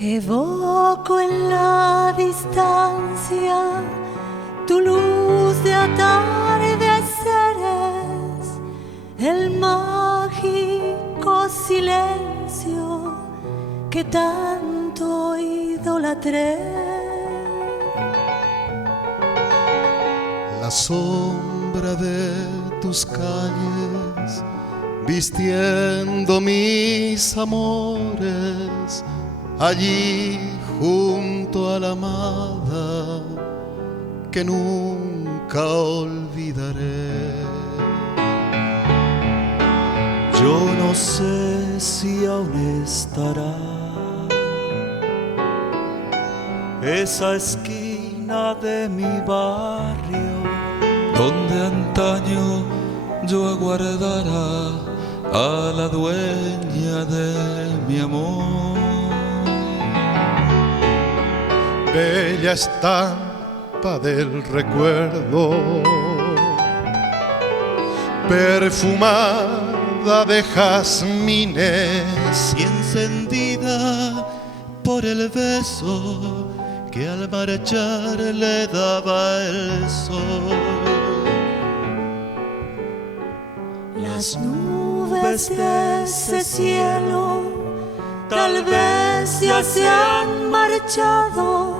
Evoco en la distancia tu luz de atardeceres, el mágico silencio que tanto idolatré. La sombra de tus calles vistiendo mis amores, allí junto a la amada que nunca olvidaré. Yo no sé si aún estará esa esquina de mi barrio donde antaño yo aguardara a la dueña de mi amor. Bella estampa del recuerdo, perfumada de jazmines y encendida por el beso que al marchar le daba el sol. Las nubes de ese cielo tal vez ya se han marchado,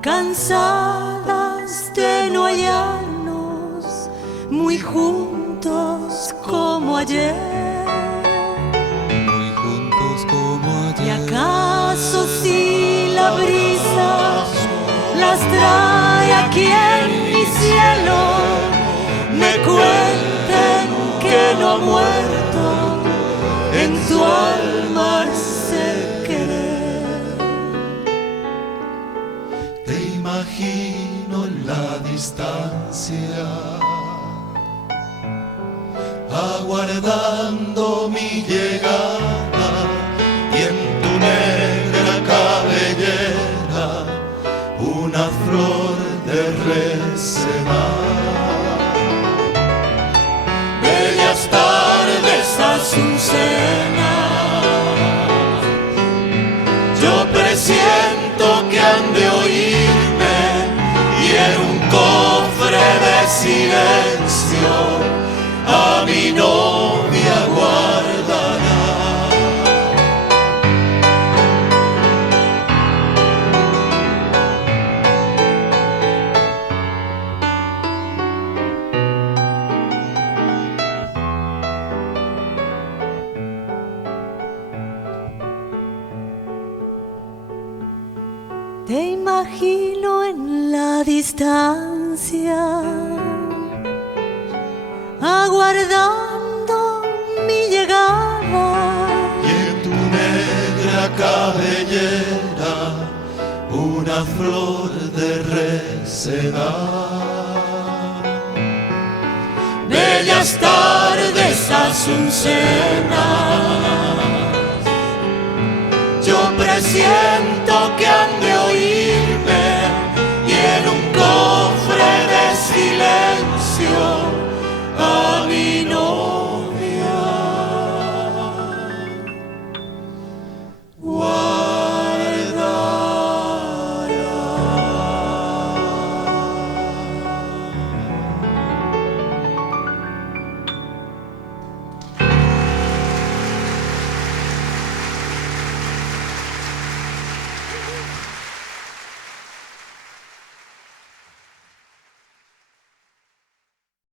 cansadas de no hallarnos muy juntos como ayer. Muy juntos como ayer. ¿Y acaso si la brisa las trae aquí en mi cielo, me cuenten que no ha muerto en tu alma ese querer? Te imagino en la distancia, aguardando mi llegada, y en tu negra cabellera una flor de resedad. Bellas tardes azucenas, yo presiento que han de oírme, y en un cofre de silencio a mi novia guardará. Te imagino en la distancia, aguardando mi llegada, Y en tu negra cabellera una flor de resedad. Bellas tardes azucenas, yo presiento que han de oírme, y en un cofre de silencio